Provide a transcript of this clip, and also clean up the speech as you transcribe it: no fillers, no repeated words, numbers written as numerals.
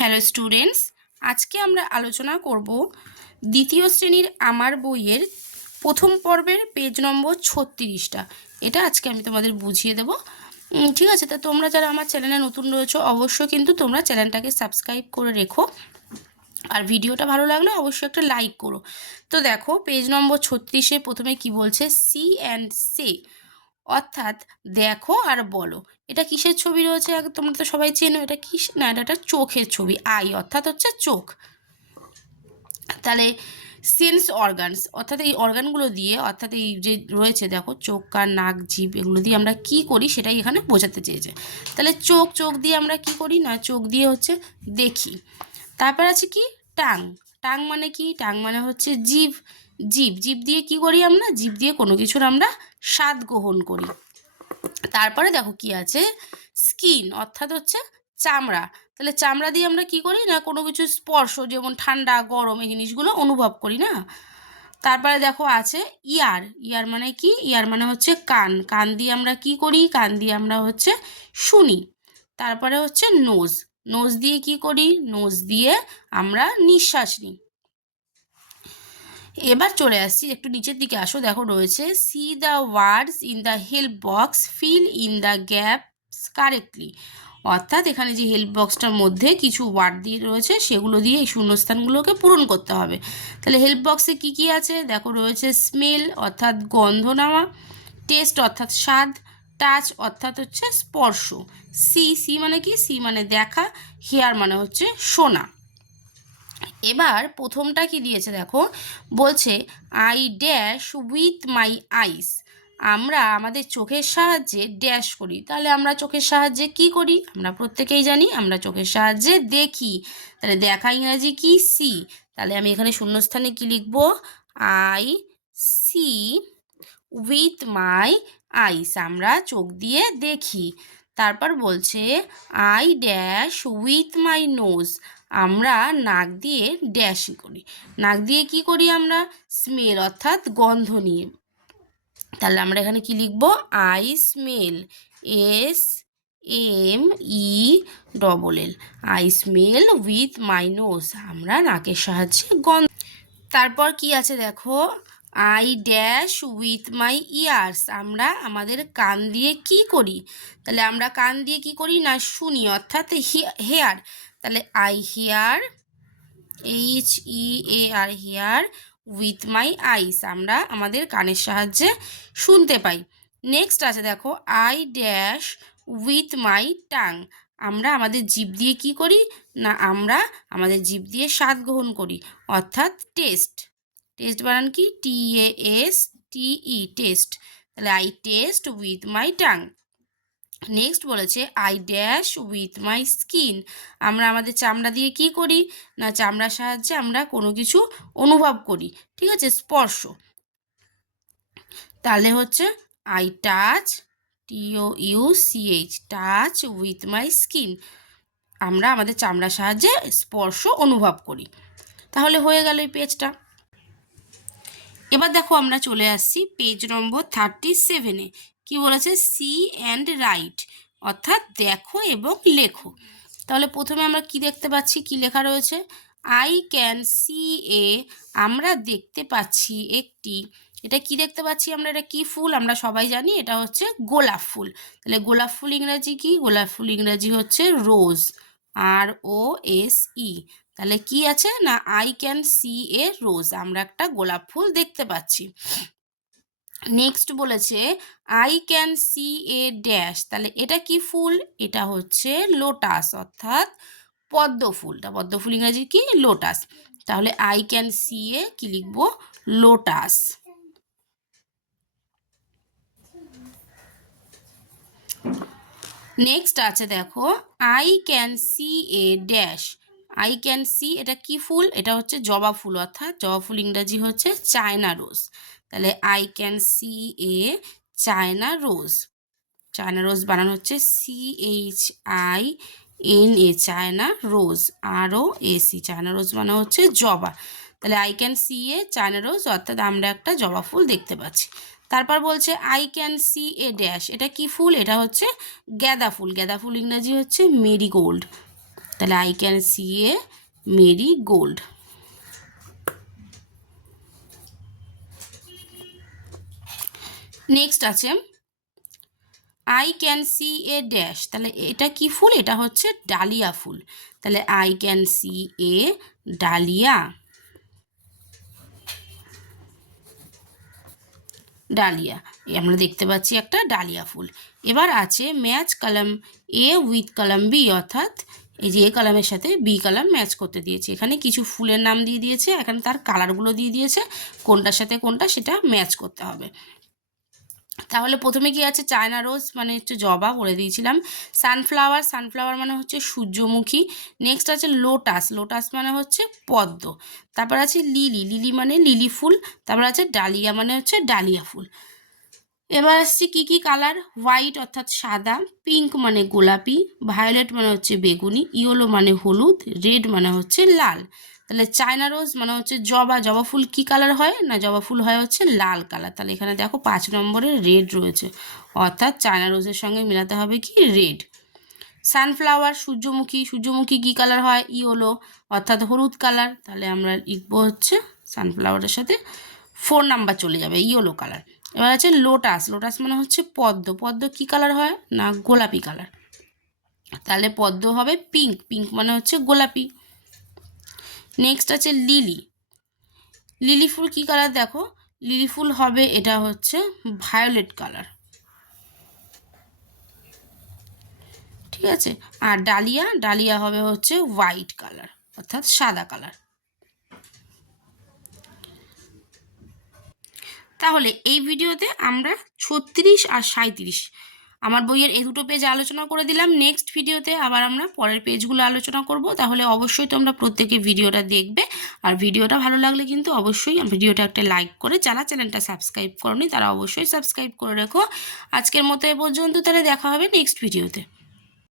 Hello students, আজকে আমরা আলোচনা করব দ্বিতীয় শ্রেণীর আমার বইয়ের প্রথম পর্বের পেজ নম্বর 36টা। এটা আজকে আমি তোমাদের বুঝিয়ে দেব। ঠিক আছে, তা তোমরা যারা আমার চ্যানেলে নতুন রয়েছো অবশ্যই কিন্তু তোমরা চ্যানেলটাকে সাবস্ক্রাইব করে রেখো, আর ভিডিওটা ভালো লাগলে অবশ্যই একটা লাইক করো। তো দেখো পেজ নম্বর 36-এ প্রথমে কি বলছে, সি অ্যান্ড সে, অর্থাৎ দেখো আর বলো। এটা কিসের ছবি রয়েছে তোমরা তো সবাই চেনো, এটা কিস না, এটা একটা চোখের ছবি, আই অর্থাৎ হচ্ছে চোখ। তাহলে সেন্স অর্গানস অর্থাৎ এই অর্গানগুলো দিয়ে, অর্থাৎ এই যে রয়েছে দেখো চোখ, কান, নাক, জিভ, এগুলো দিয়ে আমরা কি করি সেটাই এখানে বোঝাতে চেয়েছে। তাহলে চোখ দিয়ে আমরা কি করি না, চোখ দিয়ে হচ্ছে দেখি। তারপর আছে কি টাং, টাং মানে কি, টাং মানে হচ্ছে জিভ, জিভ দিয়ে কি করি আমরা, জিভ দিয়ে কোনো কিছুর আমরা স্বাদ গ্রহণ করি। তারপরে দেখো কি আছে, স্কিন অর্থাৎ হচ্ছে চামড়া, তাহলে চামড়া দিয়ে আমরা কি করি না, কোনো কিছু স্পর্শ, যেমন ঠান্ডা গরম এই জিনিসগুলো অনুভব করি না। তারপরে দেখো আছে ইয়ার, ইয়ার মানে কি, ইয়ার মানে হচ্ছে কান, কান দিয়ে আমরা কি করি, কান দিয়ে আমরা হচ্ছে শুনি। তারপরে হচ্ছে নোজ, নোজ দিয়ে কি করি, নোজ দিয়ে আমরা নিঃশ্বাস নিই। এবার চলে আসছি একটু নিচের দিকে, আসো দেখো রয়েছে C the words in the help box, fill in the gaps correctly, অর্থাৎ এখানে যে হেল্প বক্সটার মধ্যে কিছু ওয়ার্ড দিয়ে রয়েছে সেগুলো দিয়ে এই শূন্যস্থানগুলোকে পূরণ করতে হবে। তাহলে হেল্প বক্সে কি কি আছে দেখো, রয়েছে স্মেল অর্থাৎ গন্ধ নেওয়া, টেস্ট অর্থাৎ স্বাদ, টাচ অর্থাৎ হচ্ছে স্পর্শ, সি মানে কি, সি মানে দেখা, হেয়ার মানে হচ্ছে শোনা। এবার প্রথমটা কি দিয়েছে দেখো, বলছে I dash with my eyes, আমরা আমাদের চোখের সাহায্যে ড্যাশ করি। তাহলে আমরা চোখের সাহায্যে কি করি, আমরা প্রত্যেকেই জানি আমরা চোখের সাহায্যে দেখি। তাহলে দেখা ইংরাজি কি, সি। তাহলে আমি এখানে শূন্যস্থানে কি লিখব, I see with my eyes, আমরা চোখ দিয়ে দেখি। তারপর বলছে I dash with my nose, আমরা নাক দিয়ে ড্যাশ করি, নাক দিয়ে কি করি আমরা, স্মেল অর্থাৎ গন্ধ নিয়ে। তাহলে আমরা এখানে কি লিখব, I smell, S M E double L, I smell with my nose, আমরা নাকের সাহায্যে গন্ধ। তারপর কি আছে দেখো, I dash with my ears, আমরা আমাদের কান দিয়ে কি করি, তাহলে আমরা কান দিয়ে কি করি না, শুনি অর্থাৎ হেয়ার। তাহলে I hear, HEAR hear with my eyes, আমরা আমাদের কানের সাহায্যে শুনতে পাই। নেক্সট আছে দেখো I dash with my tongue, আমরা আমাদের জিভ দিয়ে কি করি না, আমরা আমাদের জিভ দিয়ে স্বাদ গ্রহণ করি অর্থাৎ টেস্ট, টেস্ট বানান কি, TASTE টেস্ট। তাহলে I taste with my tongue. Next বলেছে I dash with my skin, আমরা আমাদের চামড়া দিয়ে কি করি না, চামড়ার সাহায্যে আমরা কোনো কিছু অনুভব করি, ঠিক আছে, স্পর্শ। তাহলে হচ্ছে I touch, TOUCH touch with my skin, আমরা আমাদের চামড়ার সাহায্যে স্পর্শ অনুভব করি। তাহলে হয়ে গেল এই পেজটা। এবার দেখো আমরা চলে আসছি পেজ নম্বর 37-এ। কি বলেছে, সি অ্যান্ড রাইট, অর্থাৎ দেখো এবং লেখো। তাহলে প্রথমে আমরা কি দেখতে পাচ্ছি, কি লেখা রয়েছে, আই ক্যান সি এ, আমরা দেখতে পাচ্ছি একটি, এটা কি দেখতে পাচ্ছি আমরা, এটা কি ফুল আমরা সবাই জানি, এটা হচ্ছে গোলাপ ফুল। তাহলে গোলাপ ফুল ইংরাজি কি, গোলাপ ফুল ইংরাজি হচ্ছে রোজ, ROSE। তাহলে কি আছে না, আই ক্যান সি এ রোজ, আমরা একটা গোলাপ ফুল দেখতে পাচ্ছি। নেক্সট বলেছে I can see a dash, তাহলে এটা কি ফুল, এটা হচ্ছে লোটাস অর্থাৎ পদ্ম ফুল, পদ্ম ফুল ইংরাজি কি, লোটাস। তাহলে আই ক্যান সি এ কি লিখবো, লোটাস। নেক্সট আছে দেখো I can see a dash, I can C এটা কি ফুল, এটা হচ্ছে জবা ফুল অর্থাৎ জবা ফুল ইংরাজি হচ্ছে চায়না রোজ। তাহলে I can see A China rose, China rose বানানো হচ্ছে CHINA China rose, ROSE China rose মানে হচ্ছে জবা। তাহলে I can see A China rose, অর্থাৎ আমরা একটা জবা ফুল দেখতে পাচ্ছি। তারপর বলছে I can see a dash, এটা কি ফুল, এটা হচ্ছে গাঁদা ফুল, গাঁদা ফুল ইংরাজি হচ্ছে মেরিগোল্ড। তাহলে I can see a marigold. Next আছে I can see a dash, তাহলে এটা কি ফুল? এটা হচ্ছে ডালিয়া ফুল। তাহলে I can see a dahlia, dahlia আমরা দেখতে পাচ্ছি একটা ডালিয়া ফুল। এবার আছে match column A with column B, অর্থাৎ এই যে এ কলামের সাথে বি কলাম ম্যাচ করতে দিয়েছে। এখানে কিছু ফুলের নাম দিয়ে দিয়েছে, এখানে তার কালারগুলো দিয়ে দিয়েছে, কোনটার সাথে কোনটা সেটা ম্যাচ করতে হবে। তাহলে প্রথমে কি আছে? চায়না রোজ মানে হচ্ছে জবা বলে দিয়েছিলাম। সানফ্লাওয়ার, সানফ্লাওয়ার মানে হচ্ছে সূর্যমুখী। নেক্সট আছে লোটাস, লোটাস মানে হচ্ছে পদ্ম। তারপর আছে লিলি, লিলি মানে লিলি ফুল। তারপর আছে ডালিয়া মানে হচ্ছে ডালিয়া ফুল। এবার আসছি কি কি কালার? হোয়াইট অর্থাৎ সাদা, পিঙ্ক মানে গোলাপি, ভায়োলেট মানে হচ্ছে বেগুনি, ইয়েলো মানে হলুদ, রেড মানে হচ্ছে লাল। তাহলে চায়না রোজ মানে হচ্ছে জবা, জবা ফুল কি কালার হয়? না, জবা ফুল হয় হচ্ছে লাল কালার। তাহলে এখানে দেখো 5 নম্বরে রেড রয়েছে, অর্থাৎ চায়না রোজের সঙ্গে মিলাতে হবে কি? রেড। সানফ্লাওয়ার সূর্যমুখী, সূর্যমুখী কী কালার হয়? ইয়েলো অর্থাৎ হলুদ কালার। তাহলে আমরা লিখবো হচ্ছে সানফ্লাওয়ারের সাথে 4 নাম্বার চলে যাবে, ইয়েলো কালার। এবার আছে লোটাস, লোটাস মানে হচ্ছে পদ্ম, পদ্ম কী কালার হয়? না, গোলাপি কালার। তাহলে পদ্ম হবে পিঙ্ক, পিঙ্ক মানে হচ্ছে গোলাপি। নেক্সট আছে লিলি, লিলি ফুল কী কালার? দেখো লিলি ফুল হবে এটা হচ্ছে ভায়োলেট কালার, ঠিক আছে। আর ডালিয়া, ডালিয়া হবে হচ্ছে হোয়াইট কালার অর্থাৎ সাদা কালার। তাহলে এই ভিডিওতে আমরা 36 আর 37 আমার বইয়ের এই দুটো পেজ আলোচনা করে দিলাম। নেক্সট ভিডিওতে আবার আমরা পরের পেজগুলো আলোচনা করব। তাহলে অবশ্যই তোমরা প্রত্যেকে ভিডিওটা দেখবে, আর ভিডিওটা ভালো লাগলে কিন্তু অবশ্যই ভিডিওটা একটা লাইক করে, যারা চ্যানেলটা সাবস্ক্রাইব করোনি তারা অবশ্যই সাবস্ক্রাইব করে রেখো। আজকের মতো এ পর্যন্ত, তাহলে দেখা হবে নেক্সট ভিডিওতে।